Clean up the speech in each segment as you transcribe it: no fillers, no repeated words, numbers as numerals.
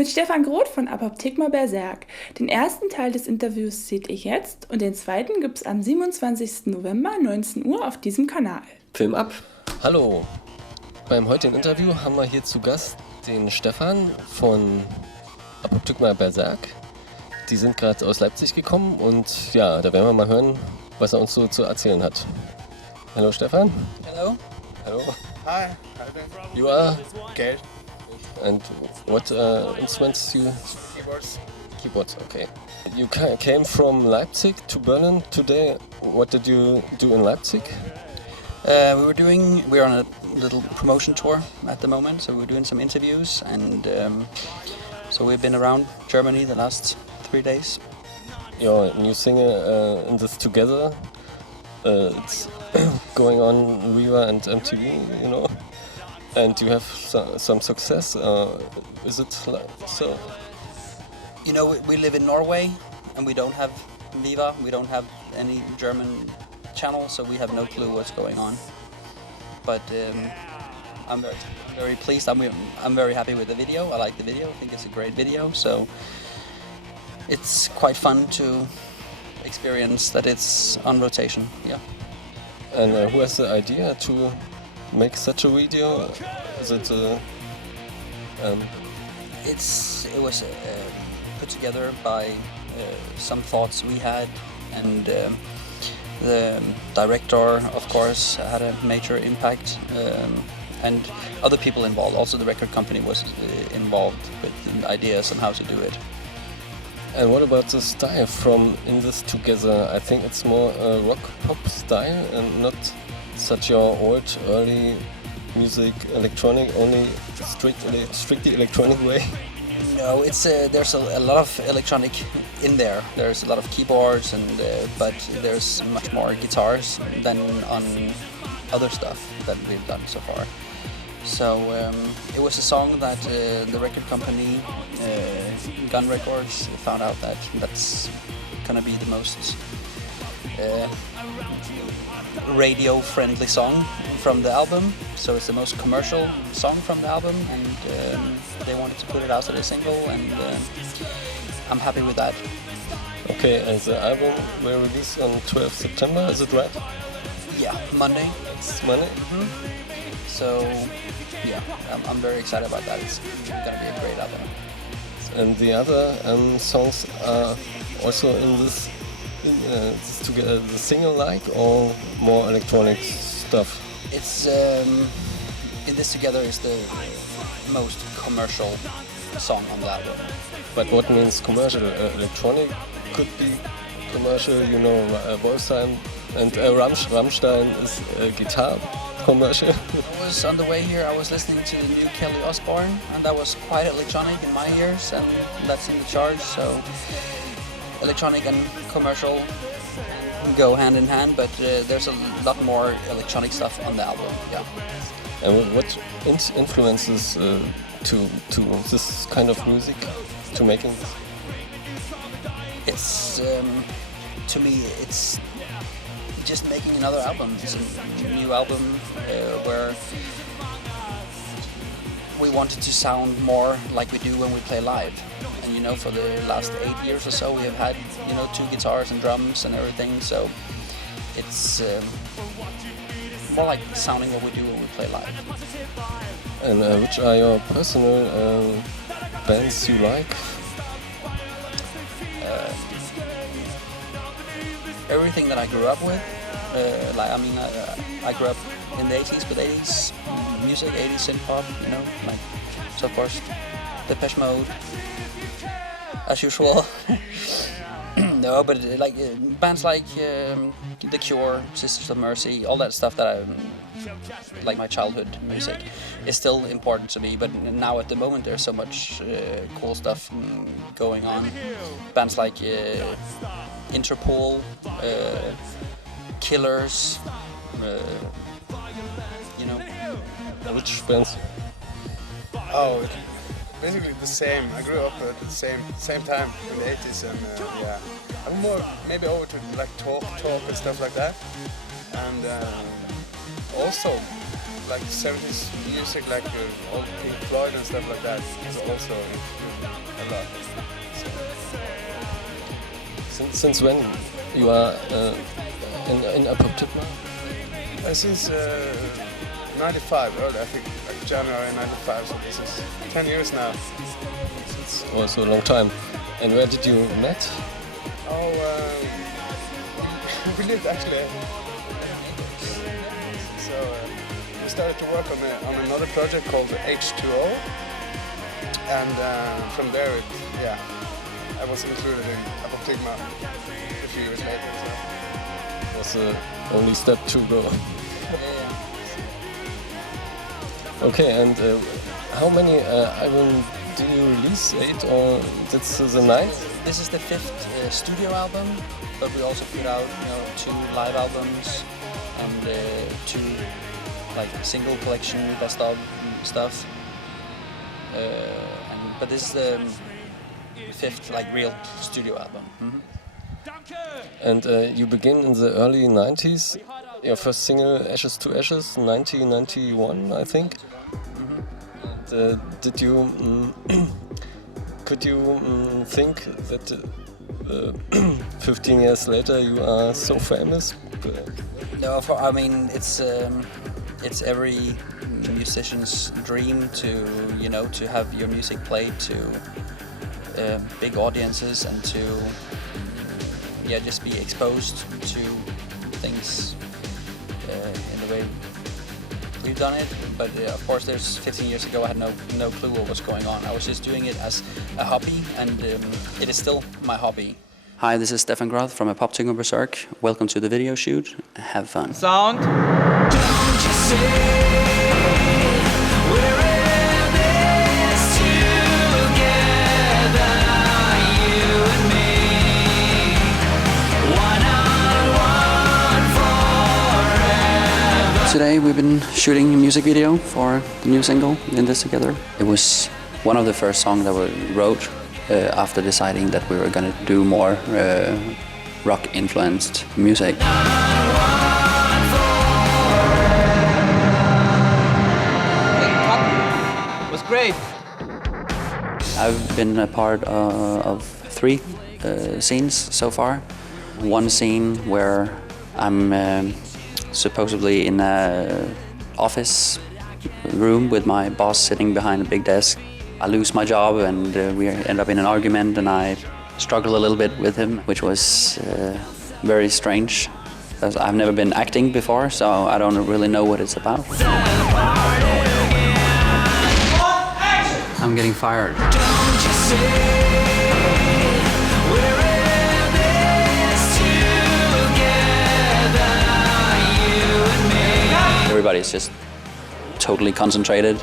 mit Stefan Groth von APOPTYGMA BERZERK. Den ersten Teil des Interviews seht ihr jetzt und den zweiten gibt's am 27. November 19 Uhr auf diesem Kanal. Film ab! Hallo! Beim heutigen Interview haben wir hier zu Gast den Stefan von APOPTYGMA BERZERK. Die sind gerade aus Leipzig gekommen und ja, da werden wir mal hören, was er uns so zu erzählen hat. Hallo Stefan. Hello. Hello. Hi. You are? Okay. And what instruments you? Keyboards. Keyboards, okay. You came from Leipzig to Berlin today. What did you do in Leipzig? We're on a little promotion tour at the moment, so we're doing some interviews, and so we've been around Germany the last 3 days. Your new singer in this together. It's going on Riva and MTV, you know, and you have some success. Is it so? You know, we live in Norway, and we don't have Viva. We don't have any German channel, so we have no clue what's going on. But I'm very pleased. I'm very happy with the video. I like the video. I think it's a great video. So it's quite fun to experience that it's on rotation. Yeah. And who has the idea to make such a video? Is it? It was put together by some thoughts we had, and the director, of course, had a major impact, and other people involved. Also, the record company was involved with ideas on how to do it. And what about the style from In This Together? I think it's more a rock pop style and not such your old early music, electronic, only strictly electronic way. No, it's there's a lot of electronic in there. There's a lot of keyboards, and but there's much more guitars than on other stuff that we've done so far. So it was a song that the record company, Gun Records, found out that that's gonna be the most radio-friendly song from the album. So it's the most commercial song from the album, and they wanted to put it out as a single, and I'm happy with that. Okay, and the album will release on 12th September, is it right? Yeah, Monday. It's Monday? Mm-hmm. So, yeah, I'm very excited about that. It's gonna be a great album. And the other songs are also in this together, the single-like, or more electronic stuff? It's In This Together is the most commercial song on the album. But what means commercial? Electronic could be commercial, you know, Wolfsheim, and Rammstein is guitar commercial. I was on the way here, I was listening to the new Kelly Osbourne, and that was quite electronic in my ears, and that's in the charts, so electronic and commercial go hand in hand, but there's a lot more electronic stuff on the album, yeah. And what influences to this kind of music, to making this? It's, to me, it's just making another album. It's a new album where we wanted to sound more like we do when we play live. And you know, for the last 8 years or so, we have had, you know, 2 guitars and drums and everything. So it's more like sounding what we do when we play live. And which are your personal bands you like? Everything that I grew up with. I grew up in the 80s with 80s music, 80s synth pop, you know, like, so of course, Depeche Mode, as usual. No, but like bands like The Cure, Sisters of Mercy, all that stuff that I like, my childhood music, is still important to me. But now at the moment there's so much cool stuff going on. Bands like Interpol, Killers, you know. Which bands? Oh, basically the same. I grew up at the same time in the 80s, and yeah, I'm more maybe over to like talk and stuff like that, and also like 70s music, like old Pink Floyd and stuff like that, is also a lot. Since when you are in APOPTYGMA? Since 95, early, I think like January 95, so this is 10 years now. It's also a long time. And where did you met? Oh, we lived actually. So we started to work on another project called H2O, and from there, I was included in APOPTYGMA a few years later. So. It was the only step to go. Okay, and how many albums do you release? 8 or that's the 9th? This is the 5th studio album, but we also put out 2 live albums and 2 like single collection best of stuff. But this is the 5th like real studio album. Mm-hmm. And you begin in the early 90s. Your first single, Ashes to Ashes, 1991, I think. And, did you could you think that 15 years later you are so famous? No, I mean it's every musician's dream to to have your music played to big audiences and to just be exposed to things in the way we've done it. But of course, there's 15 years ago I had no clue what was going on. I was just doing it as a hobby, and it is still my hobby. Hi, this is Stefan Groth from APOPTYGMA BERZERK. Welcome to the video shoot. Have fun. Sound. Don't you say we're in this together, you and me, one-on-one forever. Today we've been shooting a music video for the new single, In This Together. It was one of the first songs that we wrote after deciding that we were going to do more rock-influenced music. Was great. I've been a part of 3 scenes so far. One scene where I'm supposedly in an office room with my boss sitting behind a big desk. I lose my job and we end up in an argument, and I struggle a little bit with him, which was very strange. I've never been acting before, so I don't really know what it's about. I'm getting fired. Everybody's just totally concentrated.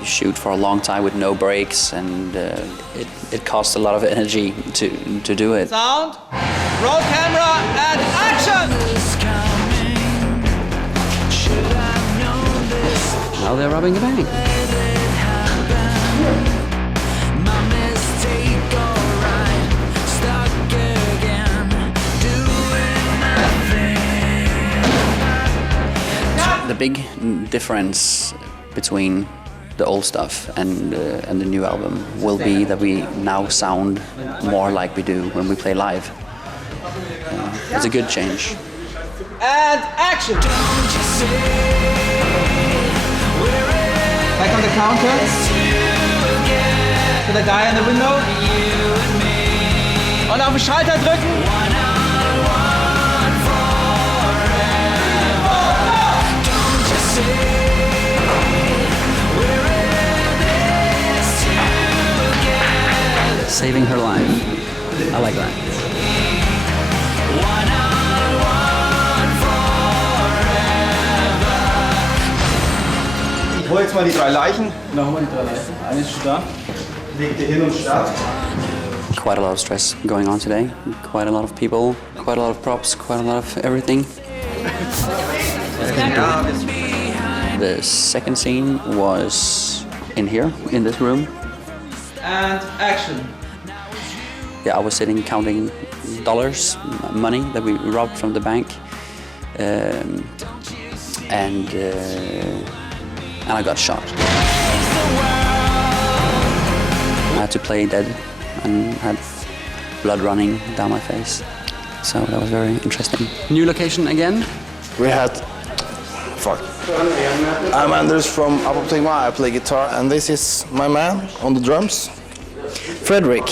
You shoot for a long time with no breaks, and it costs a lot of energy to do it. Sound. Roll camera and action. Now they're robbing a bank. The big difference between the old stuff and the new album will be that we now sound more like we do when we play live. It's a good change. And action. Back on the counter. To the guy in the window. Und auf den Schalter drücken. Saving her life. I like that. Ich hole jetzt mal die 3 Leichen. Na, hol mal die 3 Leichen. Eine ist schon da. Leg die hin und start. Quite a lot of stress going on today. Quite a lot of people, quite a lot of props, quite a lot of everything. The second scene was in here, in this room. And action. Yeah, I was sitting counting dollars, money that we robbed from the bank. and I got shot. I had to play dead and had blood running down my face. So that was very interesting. New location again. We had... Fuck. I'm Anders from APOPTYGMA. I play guitar, and this is my man on the drums, Frederick.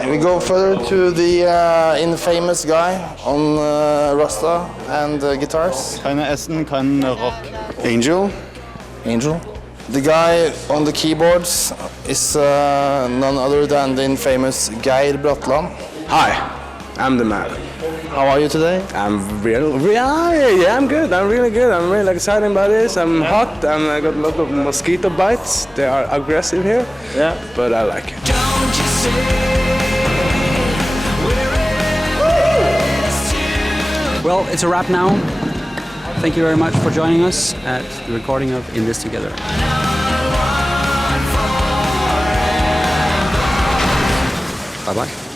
And we go further to the infamous guy on Rasta and guitars. Keine Essen, kein Rock. Angel. The guy on the keyboards is none other than the infamous Geir Bratland. Hi, I'm the man. How are you today? I'm yeah, I'm good. I'm really good. I'm really excited about this. I'm hot and I got a lot of mosquito bites. They are aggressive here. Yeah. But I like it. Well, it's a wrap now. Thank you very much for joining us at the recording of In This Together. Bye-bye.